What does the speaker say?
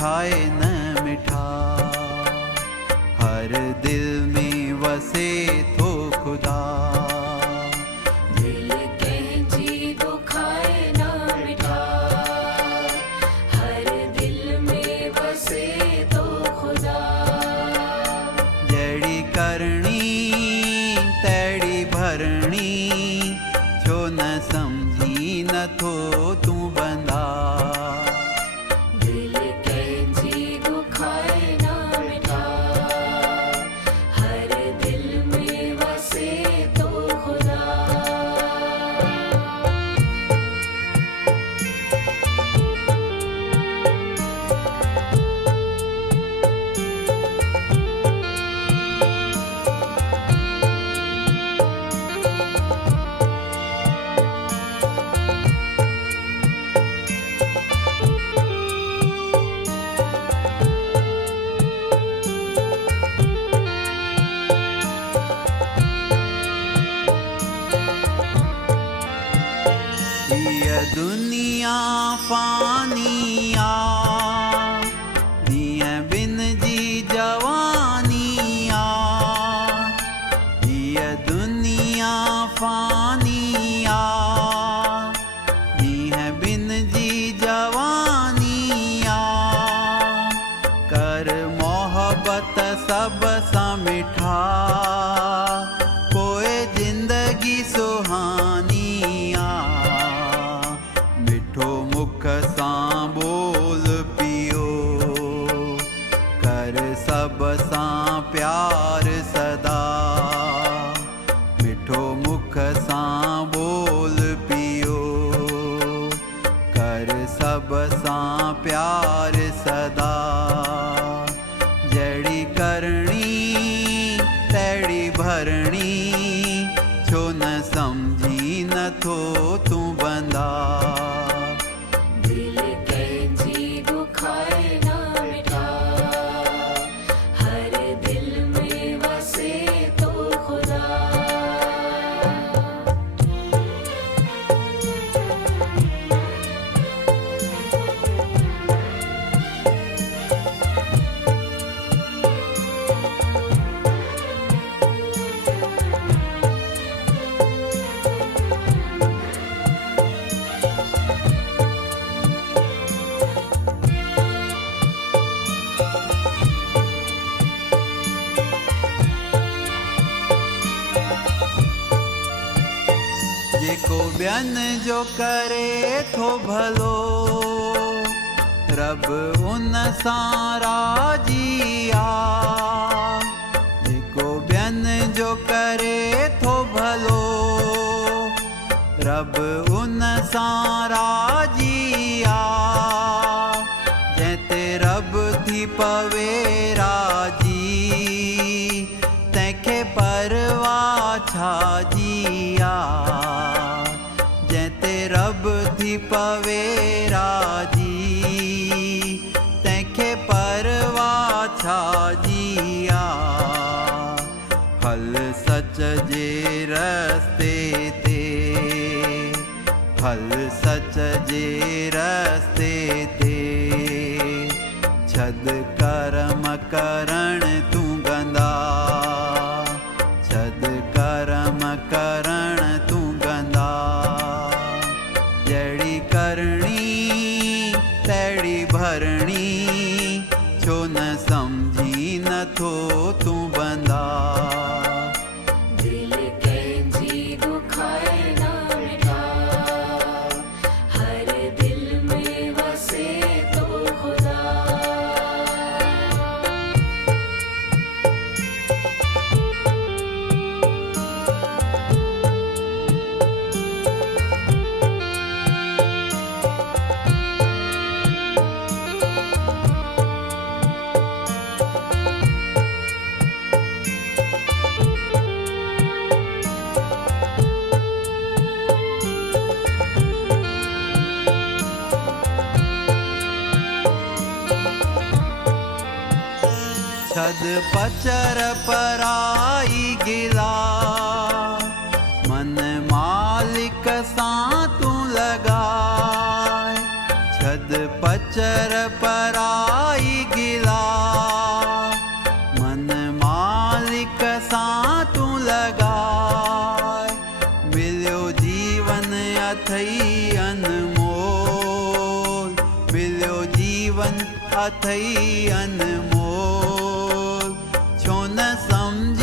खाए न मिठा। हर दिल में वसे तो खुदा। दिल कैंची तो खाए ना मिठा, हर दिल में बसे तो खुदा। जड़ी करनी तैड़ी भरनी, जो न समझी न थो तू बंदा। दिल कैंची तो खाए ना मिठा, हर दिल में बसे तो खुदा। ये दुनिया फानिया, दिए बिन जी जवानिया। ये दुनिया फानिया, दिए बिन जी जवानिया। कर मोहब्बत सब सा मिठा, कोई जिंदगी सुहानिया। मिठो मुख सां बोल पियो, कर सब सां प्यार सदा। मिठो मुख सां बोल पियो, कर सब सां प्यार सदा। जड़ी करनी तैड़ी भरनी, छो न समझी न थो तू बंदा। दिल कैंची तो खाए ना मिठा, हर दिल में बसे तो खुदा। जेको ॿियन जो करे थो भलो, रब उन सां राजी आ। जेको ॿियन जो करे थो भलो, रब उन सां राजी आ। जंहिंते रब थी पवे राजी, तंहिंखे परवाह छाजी आ। जंहिंते रब थी पवे राजी, तंहिंखे परवाह छाजी आ। हल सच जे रस्ते ते, हल सच जे रस्ते ते। छद करम करण तू गंदा, छद करम करण तू गंदा। जड़ी करनी तैड़ी भरनी, छो न समझी न थो तू बंदा। दिल कैंची तो खाए ना मिठा, हर दिल में बसे तो खुदा। छद पचर पराई गिला, मन मालिक सां तू लगाए। गद पचर पराई गिला मन मालिक सां तू लगाए मिलियो जीवन अथई अनमोल मिलियो जीवन अथई अनमोल छो न समझ